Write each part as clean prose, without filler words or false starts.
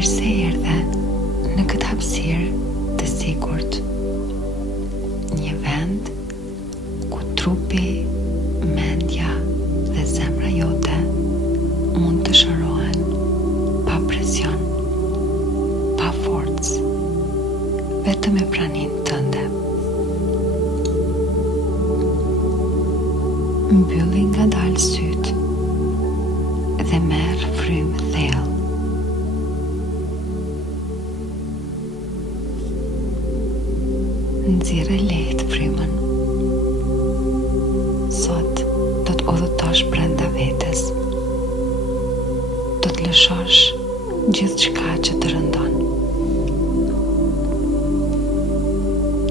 Mirë se erdhe në këtë hapësirë të sigurt. Një vend ku trupi, mendja dhe zemra jote mund të shërohen pa presion, pa forcë, vetëm me praninë tënde. Mbylli ngadalë sytë dhe merr frymë thellë. Nxirre lehtë frymën. Sot do të udhëtosh brenda vetes. Do të lëshosh gjithçka që të rëndon.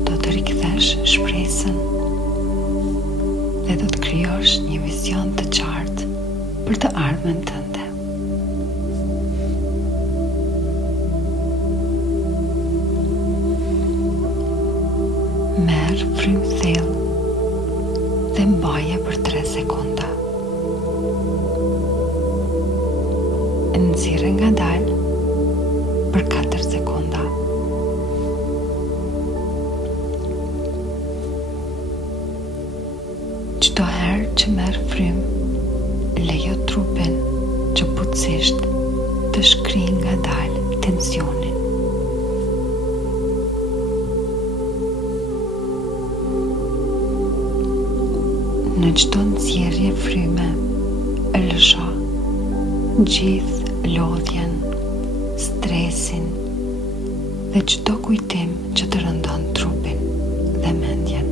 Do të rikthesh shpresën dhe do të krijosh një vizion të qartë për të ardhmen tënde. Merr frymë thellë dhe mbaje për 3 sekonda. Nxirre ngadalë për 4 sekonda. Çdo herë që merr frymë, lejo trupin që butësisht të shkrijë ngadalë tensionin. Në çdo nxjerrje fryme, lësho gjithë lodhjen, stresin dhe çdo kujtim që të rëndon trupin dhe mendjen.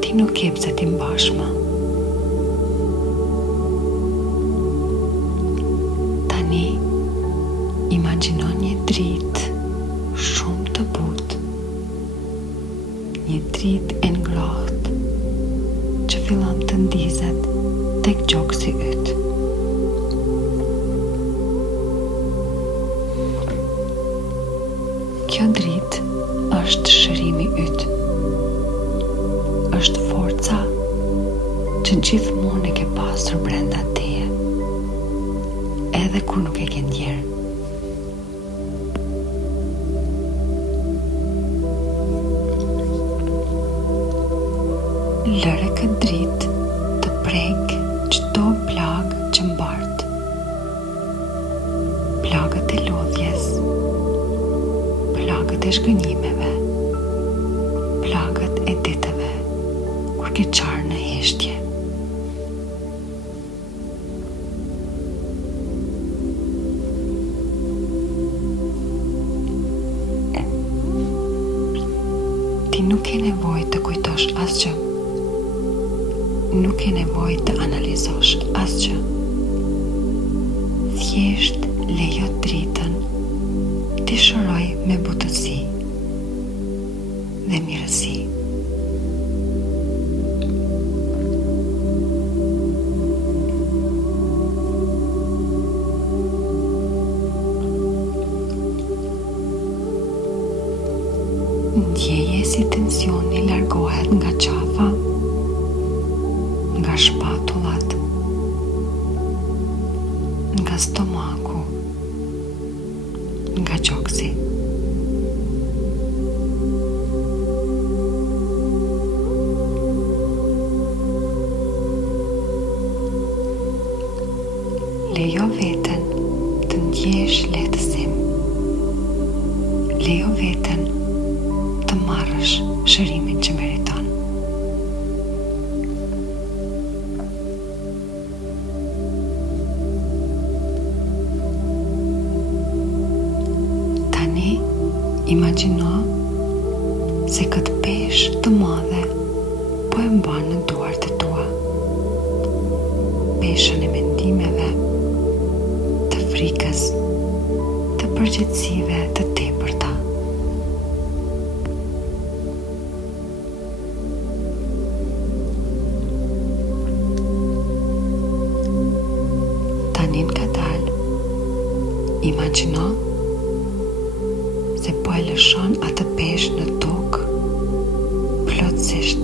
Ti nuk je pse ti mbash më. Tani imagjino një dritë shumë të butë, një dritë e ngrohtë që fillon të ndizet tek gjoksi yt. Kjo dritë është shërimi yt. Është forca që gjithmonë e ke pasur brenda teje, edhe kur nuk e ke ndjerë. Lëre këtë dritë të prek çdo plagë që mbart. Plagët e lodhjes, plagët e shgënjimeve, plagët e ditëve kur ke qarë në heshtje. Ti nuk ke nevojë të kujtosh asgjë. Nuk ke nevojë të analizosh asgjë. Thjesht lejo dritën të shëroj me butësi dhe mirësi. Ndjeje si tensioni largohet nga qafa, nga shpatullat, nga stomaku, nga gjoksi. Lejo veten të ndjesh lehtësim. Lejo veten të marrësh shërimin që meriton. Imagjino se këtë peshë të madhe po e mban në duart e tua. Peshën e mendimeve, të frikës, të përgjithësive të tepërta. Tani ngadalë, imagjino se po e lëshon atë peshë në tokë plotësisht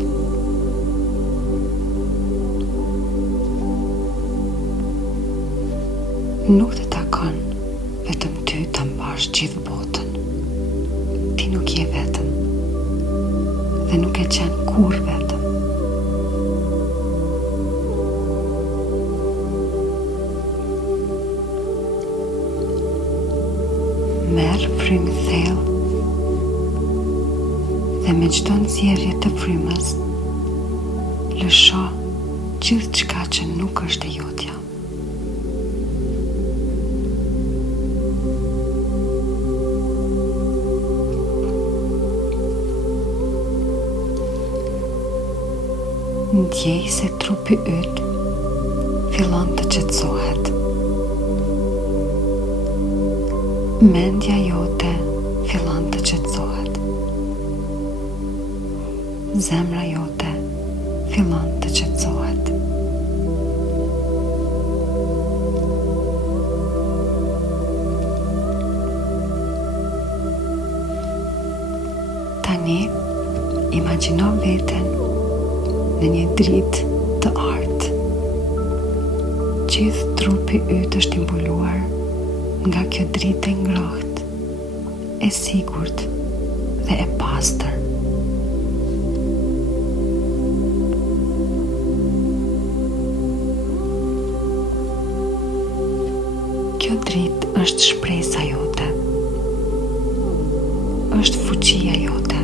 dhe nuk e qenë kur vetëm. Merë frymë thellë dhe me çdo nxjerrje të frymës, lësho gjithë çka që nuk është e jotja. Ndjej se trupi yt fillon të qetësohet. Mendja jote fillon të qetësohet. Zemra jote fillon të qetësohet. Tani, imagjino veten në një dritë të artë. Gjithë trupi yt është imbuluar nga kjo dritë e ngrohtë, e sigurt dhe e pastër. Kjo dritë është shpresa jote, është fuqia jote,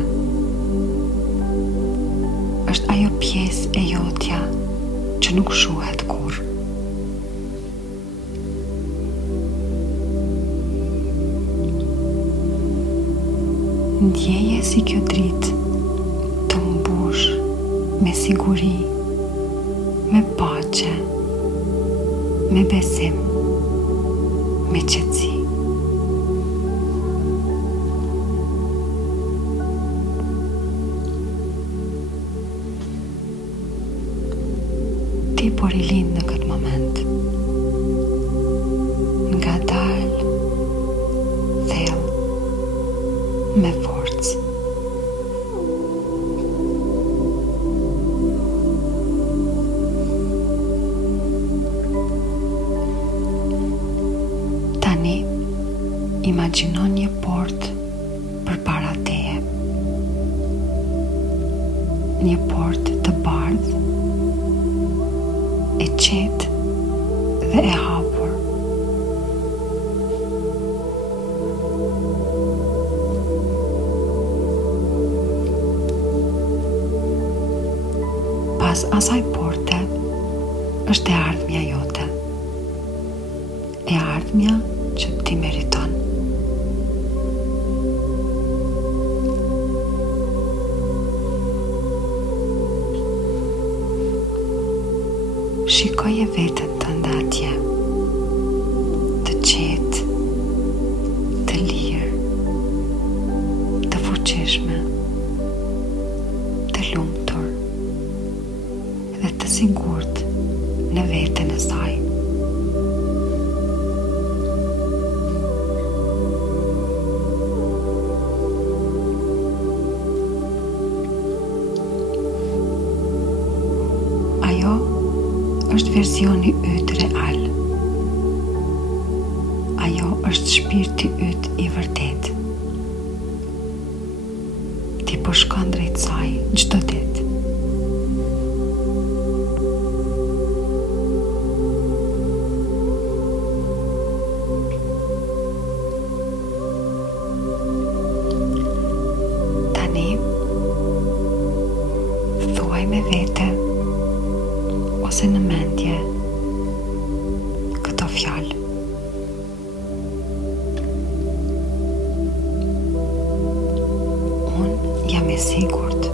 është ajo pjesë e jotja që nuk shuhet kurrë. Ndjeje si kjo dritë të mbush me siguri, me paqe, me besim, me qetësi. Ti por i lind në këtë moment, nga dalë, thellë, me forcë. Tani, imagjino një portë përpara teje. Një portë të bardhë, e qetë dhe e hapur. Pas asaj porte është e ardhmja jote, e ardhmja që ti meriton. Shikoje veten tënde atje, të qetë, të lirë, të fuqishme, të lumtur dhe të sigurt në veten e saj. Ajo është versioni yt real. Ajo është shpirti yt i vërtet. Ti po shkon drejt saj çdo ditë. Tani, thuaj me vete ose në mendje këto fjalë. Unë jam e sigurt.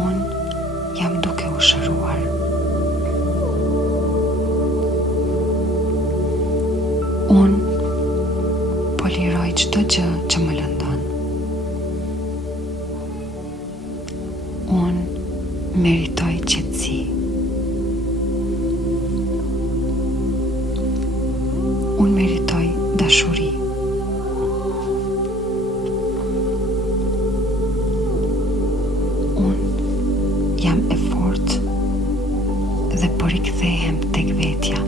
Unë jam duke u shëruar. Unë po liroj çdo gjë që më lëndon. Unë meritoj qetësi. Unë meritoj dashuri. Unë jam e fortë dhe po rikthehem tek vetja.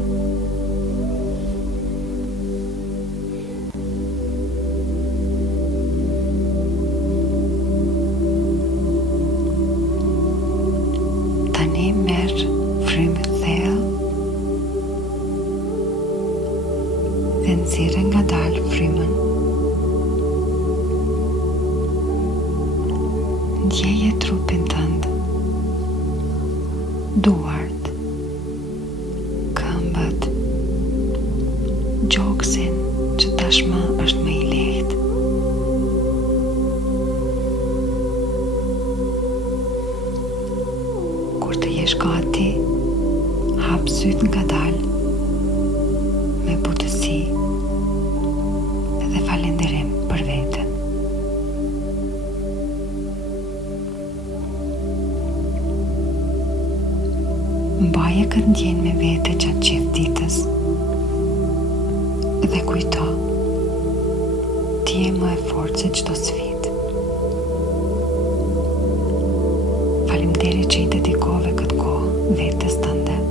frymën. Ndjeje trupin tënd, duart, këmbët, gjoksin që tashmë është më i lehtë. Kur të jesh gati, hap syt ngadalë me butësi dhe falënderim për veten. Mbaje këtë ndjenjë me vete gjatë gjithë ditës dhe kujto, ti je më e fortë se çdo sfidë. Faleminderit që i dedikove këtë kohë vetes tënde.